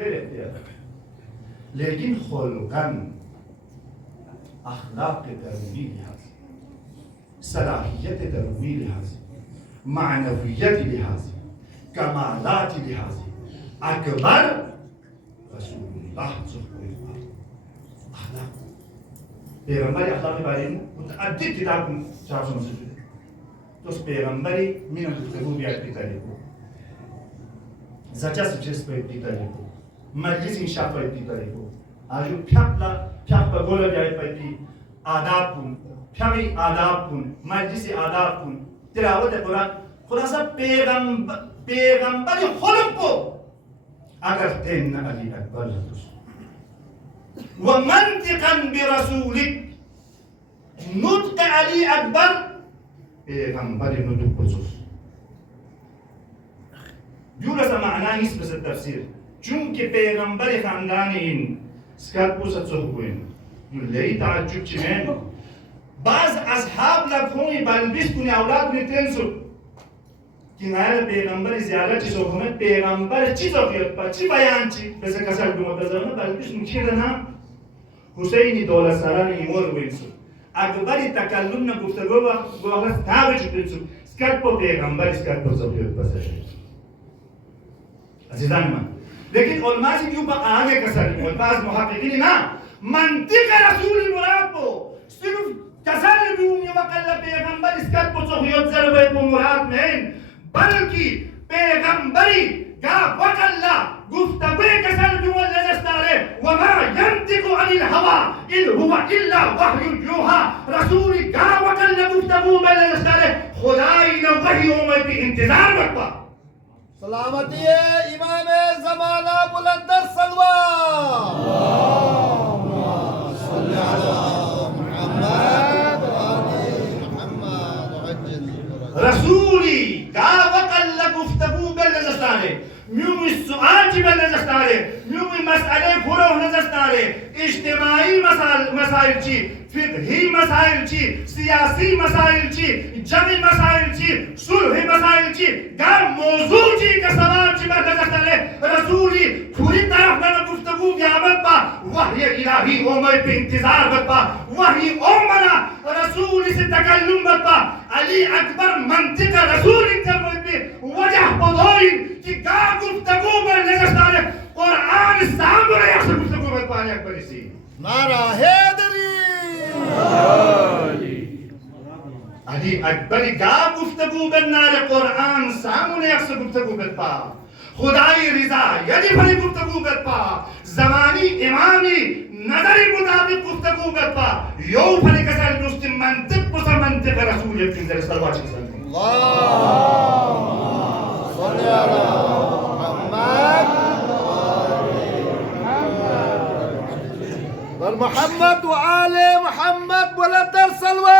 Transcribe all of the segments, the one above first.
پھر اختیار لیکن خلقاً اخلاق درونی لحاظ، صلاحیت درونی لحاظ، معنویت لحاظ، کمالات لحاظ اکبر رسول اللہ صلی اللہ علیہ وسلم اخلاق پیغمبری اخلاق بارے میں متعدد کتاب چاپ سمجھ شده تو اس پیغمبری من گفتگو بیاد بیتاری کو زجاس جس باید بیتاری کو مجلس انشاء باید بیتاری کو آجو پیاق با گولا بیاد باید آداب کن پیاقی آداب کن مجلس آداب کن تلاوت قرآن خلاصا پیغمبری خلق کو اگر تین علی اکبر لدوس ومنطقا برسولك نطق علی اکبر پیغمبری نطق خصوص جور ایسا معنی نیست بس تفسیر چونکه پیغمبر خاندان این سکت بوسط صحبوین لی تعجب چمین بعض اصحاب لفهومی بلبیس کنی اولاد کنی تنسو که نهار پیغمبر زیارت چی صحبومه پیغمبر چی صحبیت با چی بیان چی بس کسر دو مدرزانه بلبیس نکی رنم حسینی دولت سران ایمور وینسو اکبری تکلم نگفتگو وقت تاوی چکنسو سکت پا پیغمبر سکت پا صحبیت بسشه عزیزان من لیکن علماء سے کیوں آگے کسر علماء محققین نا منطق رسول مراد کو صرف کسر بیونی وقل پیغمبر اسکت کو صحیحت ضربے کو مراد نہیں بلکہ پیغمبری گا وقل گفتگوی کسر بیون لجستارے وما ينطق عن الهوى ان هو الا وحی یوحى رسول گا وقل گفتگو میں لجستارے خدای نے وحی امت کی انتظار رکھا سلامتی امام زمانہ بلندر سلوہ اللہم صلی علی محمد رسولی گا وقل گفتگو بلنزستارے میومی سؤال چی بلنزستارے میومی مسئلے پھرو نزستارے اجتماعی مسائل چی فقہی مسائل چی سیاسی مسائل چی جمعی مسائل چی صلح مسائل چی گا موضوع چی کا سوال چی بلنزستارے رسولی پوری طرف میں گفتگو قیامت پا وحی الہی اومر پہ انتظار بتا وحی اومنا رسول سے تکلم بتا علی اکبر منطق رسول انتظار پہ وجہ پدوئی کہ گا گفتگو میں نگستارے قرآن سامنے ایسا گفتگو میں پانے اکبر اسی نعرہ حیدری علی اکبر گا گفتگو میں نار قرآن سامنے ایسا گفتگو میں پا خدای رضا یعنی بھلی گفتگو میں پا زمانی امامی نظری مطابق گفتگو میں پا یو بھلی کسال دوست منطق بسا منطق رسول یکن در سلوات چکسل اللہم صلی علی محمد والمحمد وآل محمد بلندر سلوہ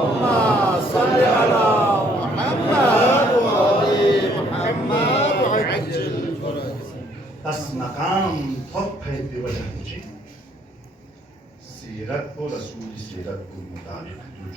اللہم صلی علی محمد وآل محمد وعجل فرج اس مقام تھوک پھیت بھی وجہ مجھے سیرت کو رسول سیرت کو مطابق جو